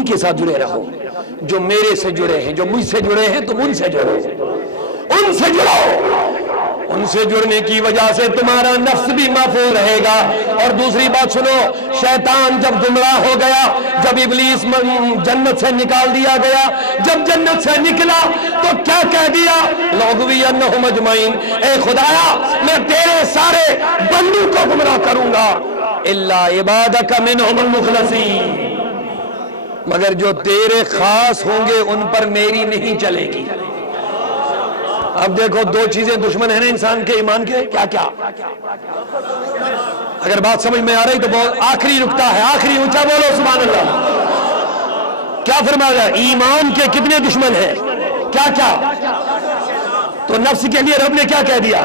انہی کے ساتھ جڑے رہو جو میرے سے جڑے ہیں، جو مجھ سے جڑے ہیں تم ان سے جڑو، ان سے جڑو۔ ان سے جڑنے کی وجہ سے تمہارا نفس بھی محفوظ رہے گا۔ اور دوسری بات سنو، شیطان جب گمراہ ہو گیا، جب ابلیس جنت سے نکال دیا گیا، جب جنت سے نکلا تو کیا کہہ دیا؟ لَأُغْوِيَنَّهُمْ أَجْمَعِينَ، اے خدایا میں تیرے سارے بندوں کو گمراہ کروں گا إِلَّا عِبَادَكَ مِنْهُمُ الْمُخْلَصِينَ، مگر جو تیرے خاص ہوں گے ان پر میری نہیں چلے گی۔ اب دیکھو دو چیزیں دشمن ہیں نا انسان کے ایمان کے، کیا کیا؟ اگر بات سمجھ میں آ رہی تو بہت آخری نکتہ ہے، آخری اونچا بولو سبحان اللہ۔ کیا فرمایا؟ ایمان کے کتنے دشمن ہیں؟ کیا کیا؟ تو نفس کے لیے رب نے کیا کہہ دیا؟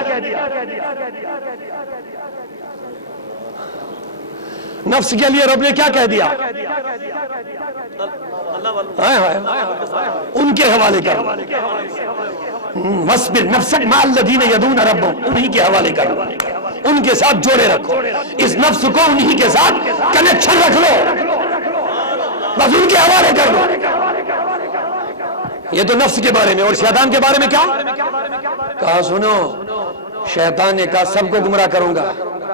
نفس کے لیے رب نے کیا کہہ دیا؟ ان کے حوالے کر، وَاصْبِرْ نَفْسَكَ مَعَ الَّذِينَ يَدْعُونَ رَبَّهُمْ، انہی کے حوالے کر، ان کے ساتھ جوڑے رکھو، اس نفس کو انہی کے ساتھ کنیکشن رکھ لو، بس ان کے حوالے کر لو۔ یہ تو نفس کے بارے میں، اور شیطان کے بارے میں کیا کہا؟ سنو، شیطان نے کہا سب کو گمراہ کروں گا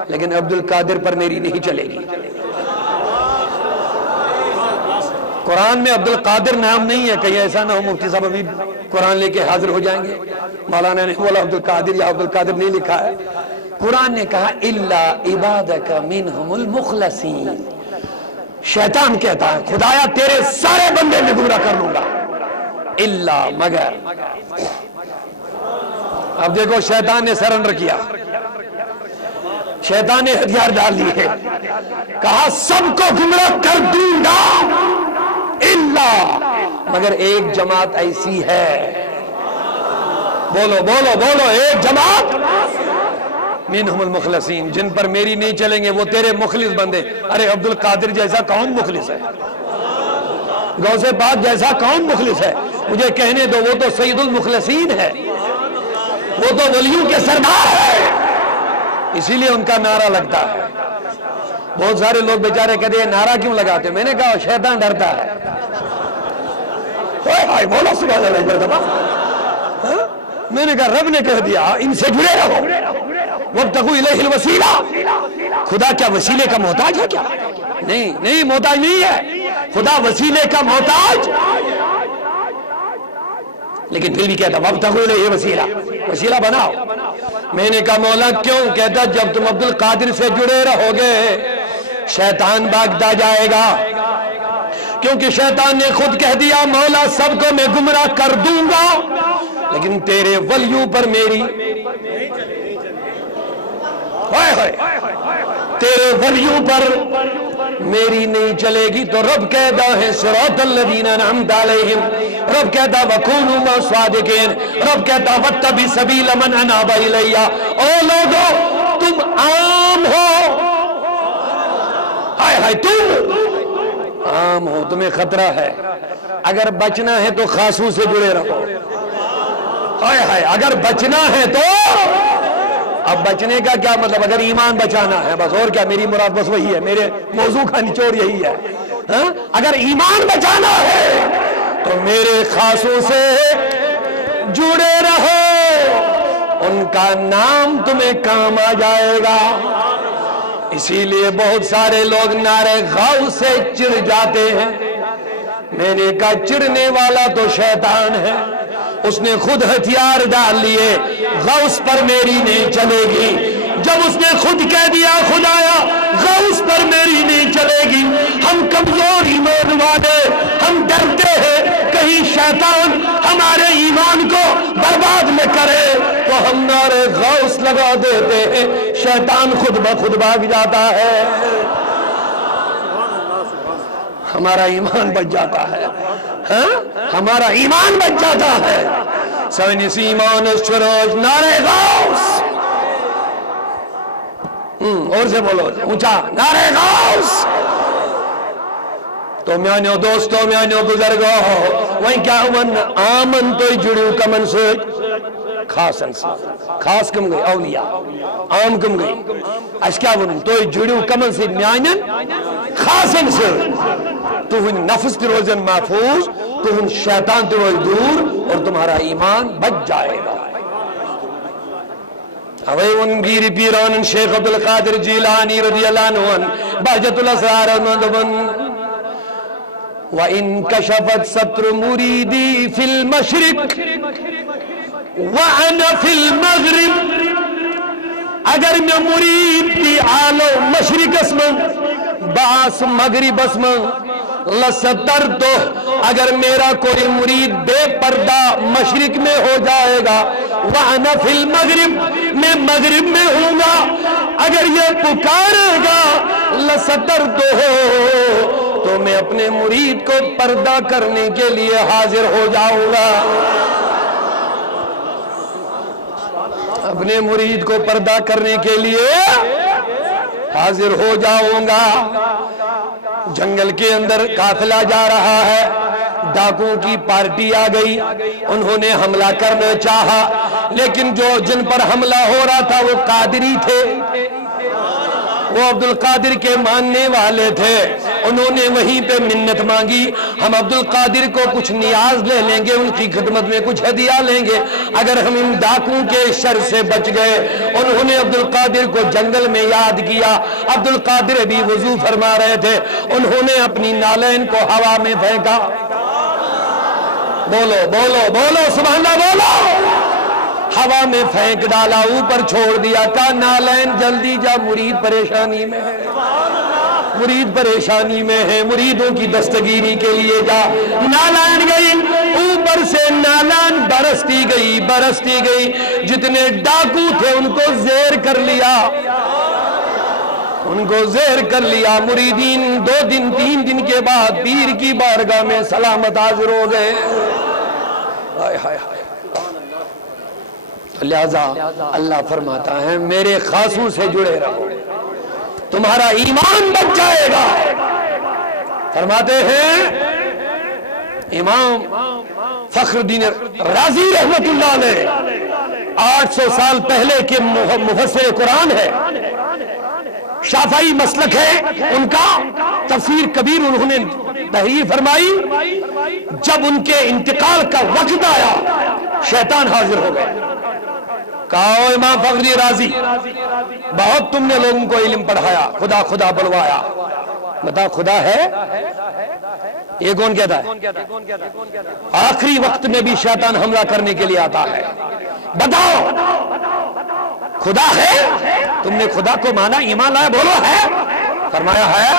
لیکن عبد القادر پر میری نہیں چلے گی۔ قرآن میں عبد القادر نام نہیں ہے، کہیں ایسا نہ ہو مفتی صاحب ابھی قرآن لے کے حاضر ہو جائیں گے، مولانا نے بولا عبد القادر یا عبد القادر نہیں لکھا ہے۔ قرآن نے کہا إِلَّا عِبَادَكَ مِنْهُمُ الْمُخْلَصِينَ، شیطان کہتا ہے خدایا تیرے سارے بندے میں گمراہ کر لوں گا، إِلَّا مگر۔ اب دیکھو شیطان نے سرنڈر کیا، شیطان نے ہتھیار ڈال لیے، کہا سب کو گمراہ کر دوں گا اللہ، مگر ایک جماعت ایسی ہے، بولو بولو بولو، ایک جماعت منہم المخلصین، جن پر میری نہیں چلیں گے، وہ تیرے مخلص بندے۔ ارے عبد القادر جیسا کون مخلص ہے؟ غوث پاک جیسا کون مخلص ہے؟ مجھے کہنے دو، وہ تو سید المخلصین ہے، وہ تو ولیوں کے سردار ہے، اسی لیے ان کا نعرہ لگتا ہے۔ بہت سارے لوگ بیچارے کہتے ہیں نعرہ کیوں لگاتے؟ میں نے کہا شیطان ڈرتا ہے۔ بولو سبحان اللہ۔ میں نے کہا رب نے کہہ دیا ان سے جڑے رہو، وابتغوا الیہ الوسیلہ۔ خدا کیا وسیلے کا محتاج ہے کیا؟ نہیں نہیں، محتاج نہیں ہے، خدا وسیلے کا محتاج، لیکن پھر بھی کہتا وابتغوا الیہ الوسیلہ، وسیلہ بناؤ۔ میں نے کہا مولا کیوں؟ کہتا جب تم عبد القادر سے جڑے رہو گے شیطان بھاگتا جائے گا، کیونکہ شیطان نے خود کہہ دیا مولا سب کو میں گمراہ کر دوں گا لیکن تیرے ولیوں پر میری، تیرے ولیوں پر میری نہیں چلے گی۔ تو رب کہتا ہے صراط الذین انعمت علیہم، رب کہتا وکونوا مع الصادقین، رب کہتا واتبع سبیل من اناب الی۔ او لوگو تم عام ہو، ہائے ہائے تم عام ہو، تمہیں خطرہ ہے، اگر بچنا ہے تو خاصوں سے جڑے رہو، ہائے ہائے اگر بچنا ہے تو۔ اب بچنے کا کیا مطلب؟ اگر ایمان بچانا ہے بس، اور کیا، میری مراد بس وہی ہے، میرے موضوع کا نچوڑ یہی ہے۔ اگر ایمان بچانا ہے تو میرے خاصوں سے جڑے رہو، ان کا نام تمہیں کام آ جائے گا۔ اسی لیے بہت سارے لوگ نعرے غوث سے چڑ جاتے ہیں۔ میں نے کہا چڑنے والا تو شیطان ہے، اس نے خود ہتھیار ڈال لیے، غوث پر میری نہیں چلے گی۔ جب اس نے خود کہہ دیا خدایا غوث پر میری نہیں چلے گی، ہم کمزور ایمان والے، ہم ڈرتے ہیں کہیں شیطان ہمارے ایمان کو برباد نہ کرے، تو ہم نعرے غوث لگا دیتے ہیں، شیطان خود بخود بھاگ جاتا ہے، ہمارا ایمان بچ جاتا ہے، ہمارا ایمان بچ جاتا ہے۔ سوئنس ایمان شروج نعرے غوث، اور سے بولو اونچا نعرے غوث۔ تو میانیو دوستو، میانیو بزرگو، وہیں کیا ہون آمن تو جڑیو کمن سوچ خاص انسان، خاص کم گئی اولیاء، عام کم گئی، اس کیا ونن تو جڑیو کمن سے میانین خاص انسان۔ تہند نفس تہ روزن محفوظ، تہند شیطان تہ روز دور، اور تمہارا ایمان بچ جائے گا۔ اوے ان گیر پیران شیخ عبدالقادر جیلانی رضی اللہ عنہ بہجت الاسرار مندبن وَإِن كَشَفَتْ سَتْرُ مُرِيدِي فِي الْمَشْرِقِ وَأَنَا فِي الْمَغْرِبِ، اگر میں مرید کی آلو مشرق اسمن باس مغرب اسمن لستر تو، اگر میرا کوئی مرید بے پردہ مشرق میں ہو جائے گا، وَأَنَا فِي الْمَغْرِبِ، میں مغرب میں ہوں گا، اگر یہ پکارے گا لستر تو میں اپنے مرید کو پردہ کرنے کے لیے حاضر ہو جاؤں گا، اپنے مرید کو پردہ کرنے کے لیے حاضر ہو جاؤں گا۔ جنگل کے اندر قافلہ جا رہا ہے، ڈاکوں کی پارٹی آ گئی، انہوں نے حملہ کرنا چاہا، لیکن جن پر حملہ ہو رہا تھا وہ قادری تھے، وہ عبدالقادر کے ماننے والے تھے، انہوں نے وہیں پہ منت مانگی، ہم عبدالقادر کو کچھ نیاز لے لیں گے، ان کی خدمت میں کچھ ہدیہ لیں گے اگر ہم ان ڈاکوں کے شر سے بچ گئے۔ انہوں نے عبدالقادر کو جنگل میں یاد کیا، عبدالقادر بھی وضو فرما رہے تھے، انہوں نے اپنی نالین کو ہوا میں پھینکا، بولو بولو بولو سبحان اللہ بولو، ہوا میں پھینک ڈالا، اوپر چھوڑ دیا، کہا نالین جلدی جا، مرید پریشانی میں ہے، مرید پریشانی میں ہے، مریدوں کی دستگیری کے لیے جا۔ نالین گئی، اوپر سے نالین برستی گئی، جتنے ڈاکو تھے ان کو زیر کر لیا، مریدین 2 دن 3 دن کے بعد پیر کی بارگاہ میں سلامت حاضر ہو گئے۔ لہذا اللہ فرماتا ہے میرے خاصوں سے جڑے رہو، تمہارا ایمان بچ جائے گا۔ فرماتے ہیں امام فخر الدین رازی رحمت اللہ علیہ 800 سال پہلے کے مفسر قرآن ہے، شافعی مسلک ہے ان کا، تفسیر کبیر انہوں نے تحریر فرمائی، جب ان کے انتقال کا وقت آیا شیطان حاضر ہو گئے، کہا امام فخر الدین رازی بہت تم نے لوگوں کو علم پڑھایا، خدا خدا بلوایا، بتا خدا ہے؟ یہ کون کہتا ہے؟ آخری وقت میں بھی شیطان حملہ کرنے کے لیے آتا ہے، بتاؤ خدا ہے؟ تم نے خدا کو مانا، ایمان لایا، بولو ہے؟ فرمایا ہے۔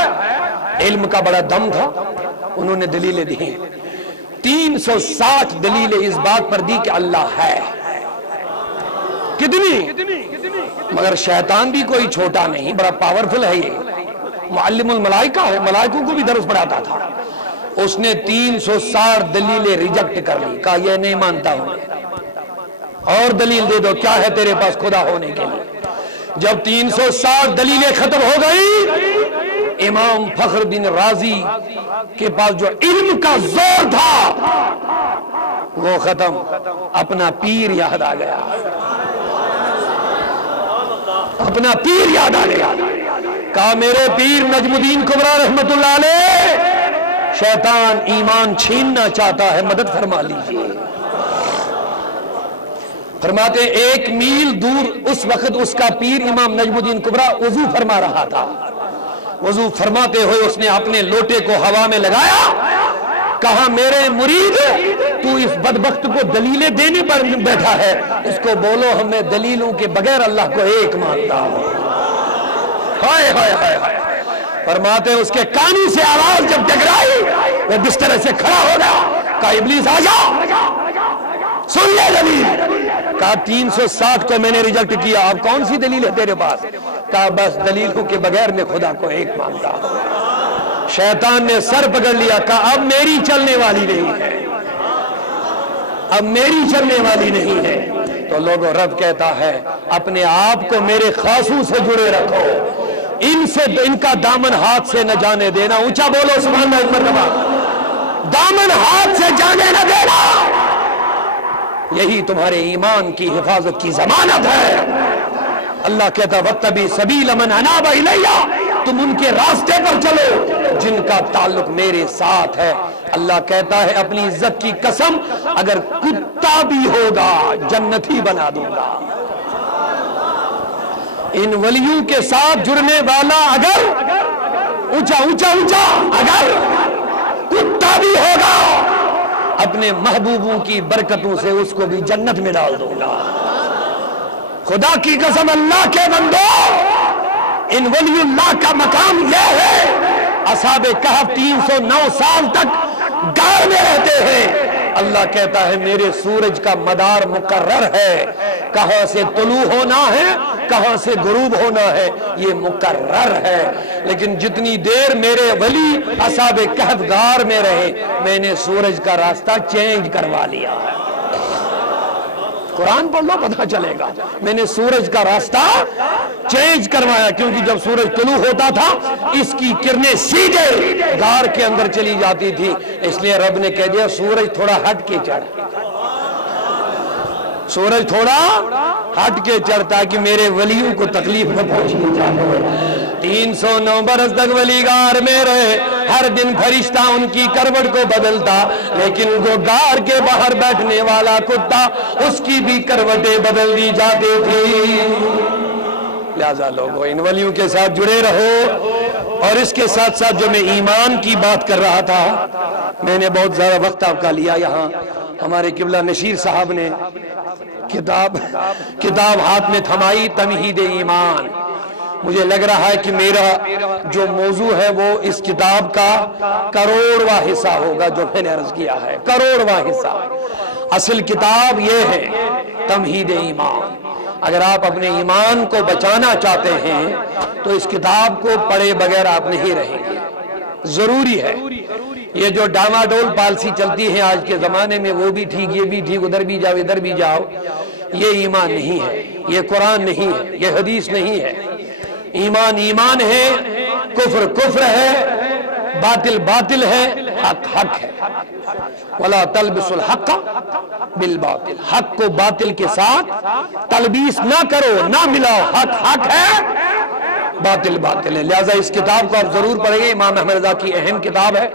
علم کا بڑا دم تھا، انہوں نے دلیلیں دی، 360 دلیلیں اس بات پر دی کہ اللہ ہے، کتنی؟ مگر شیطان بھی کوئی چھوٹا نہیں، بڑا پاورفل ہے، یہ معلم الملائکہ ہے، ملائکوں کو بھی درس پڑھاتا تھا، اس نے 360 دلیلیں ریجیکٹ کر لی، کہا یہ نہیں مانتا ہوں، اور دلیل دے دو، کیا ہے تیرے پاس خدا ہونے کے لیے؟ جب 360 دلیلیں ختم ہو گئی، امام فخر الدین رازی کے پاس جو علم کا زور تھا وہ ختم، اپنا پیر یاد آ گیا، اپنا پیر یاد آ گیا، کہا میرے پیر نجم الدین کبریٰ رحمت اللہ علیہ، شیطان ایمان چھیننا چاہتا ہے، مدد فرما لیجئے۔ فرماتے 1 میل دور اس وقت اس کا پیر امام نجم الدین کبریٰ وضو فرما رہا تھا، وضو فرماتے ہوئے اس نے اپنے لوٹے کو ہوا میں لگایا، کہا میرے مرید تو اس بدبخت کو دلیلیں دینے پر بیٹھا ہے، اس کو بولو ہمیں دلیلوں کے بغیر اللہ کو ایک مانتا ہوں۔ ہائے ہائے ہائے ہائے، فرماتے اس کے کانوں سے آواز جب ٹکرائی وہ بستر سے کھڑا ہو گیا، کہا ابلیس آ جا، سن لے دلیل، کہا 360 کو میں نے ریجیکٹ کیا، اب کون سی دلیل ہے تیرے پاس؟ کہا بس دلیلوں کے بغیر میں خدا کو ایک مانتا ہوں۔ شیطان نے سر پکڑ لیا، کہا اب میری چلنے والی نہیں ہے، اب میری چلنے والی نہیں ہے۔ تو لوگوں رب کہتا ہے اپنے آپ کو میرے خاصوں سے جڑے رکھو، ان کا دامن ہاتھ سے نہ جانے دینا، اونچا بولو سبحان اللہ مرتبہ، دامن ہاتھ سے جانے نہ دینا، یہی تمہارے ایمان کی حفاظت کی ضمانت ہے۔ اللہ کہتا وَاتَّبِعْ سَبِيلَ مَنْ أَنَابَ إِلَيَّ، تم ان کے راستے پر چلو جن کا تعلق میرے ساتھ ہے۔ اللہ کہتا ہے اپنی عزت کی قسم، اگر کتا بھی ہوگا جنتی بنا دوں گا۔ ان ولیوں کے ساتھ جڑنے والا اگر اونچا اونچا اونچا اگر کتا بھی ہوگا، اپنے محبوبوں کی برکتوں سے اس کو بھی جنت میں ڈال دوں گا۔ خدا کی قسم اللہ کے بندو، ان ولی اللہ کا مقام یہ ہے، اصحاب کہف 309 سال تک غار میں رہتے ہیں۔ اللہ کہتا ہے میرے سورج کا مدار مقرر ہے، کہاں سے طلوع ہونا ہے کہاں سے غروب ہونا ہے یہ مقرر ہے، لیکن جتنی دیر میرے ولی اصحاب کہف غار میں رہے میں نے سورج کا راستہ چینج کروا لیا ہے۔ قرآن پڑھ لو پتہ چلے گا، میں نے سورج کا راستہ چینج کروایا، کیونکہ جب سورج طلوع ہوتا تھا اس کی کرنیں سیدھے غار کے اندر چلی جاتی تھی، اس لیے رب نے کہہ دیا سورج تھوڑا ہٹ کے چڑھ، سورج تھوڑا ہٹ کے چڑھتا کہ میرے ولیوں کو تکلیف نہ پہنچنی چاہیے۔ 309 برس تک ولی غار میں رہے، ہر دن فرشتہ ان کی کروٹ کو بدلتا، لیکن وہ غار کے باہر بیٹھنے والا کتا اس کی بھی کروٹیں بدل دی جاتی تھی۔ لہذا لوگوں ان ولیوں کے ساتھ جڑے رہو۔ اور اس کے ساتھ ساتھ جو میں ایمان کی بات کر رہا تھا، میں نے بہت زیادہ وقت آپ کا لیا، یہاں ہمارے قبلہ نشیر صاحب نے کتاب ہاتھ میں تھمائی، تمہید ایمان۔ مجھے لگ رہا ہے کہ میرا جو موضوع ہے وہ اس کتاب کا کروڑواں حصہ ہوگا جو میں نے عرض کیا ہے، کروڑواں حصہ۔ اصل کتاب یہ ہے تمہید ایمان۔ اگر آپ اپنے ایمان کو بچانا چاہتے ہیں تو اس کتاب کو پڑھے بغیر آپ نہیں رہیں گے، ضروری ہے۔ یہ جو ڈاما ڈول پالسی چلتی ہے آج کے زمانے میں، وہ بھی ٹھیک یہ بھی ٹھیک، ادھر بھی جاؤ ادھر بھی جاؤ، یہ ایمان نہیں ہے، یہ قرآن نہیں ہے، یہ حدیث نہیں ہے۔ ایمان ایمان ہے، کفر کفر ہے، باطل باطل ہے، حق حق ہے۔ وَلَا تَلْبِسُ الْحَقَّ بِالْبَاطِلِ، حق کو باطل کے ساتھ تلبیس نہ کرو، نہ ملاؤ، حق حق ہے، باطل باطل ہے۔ لہذا اس کتاب کو آپ ضرور پڑھیں گے، امام احمد رضا کی اہم کتاب ہے،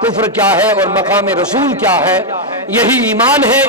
کفر کیا ہے اور مقام رسول کیا ہے، یہی ایمان ہے۔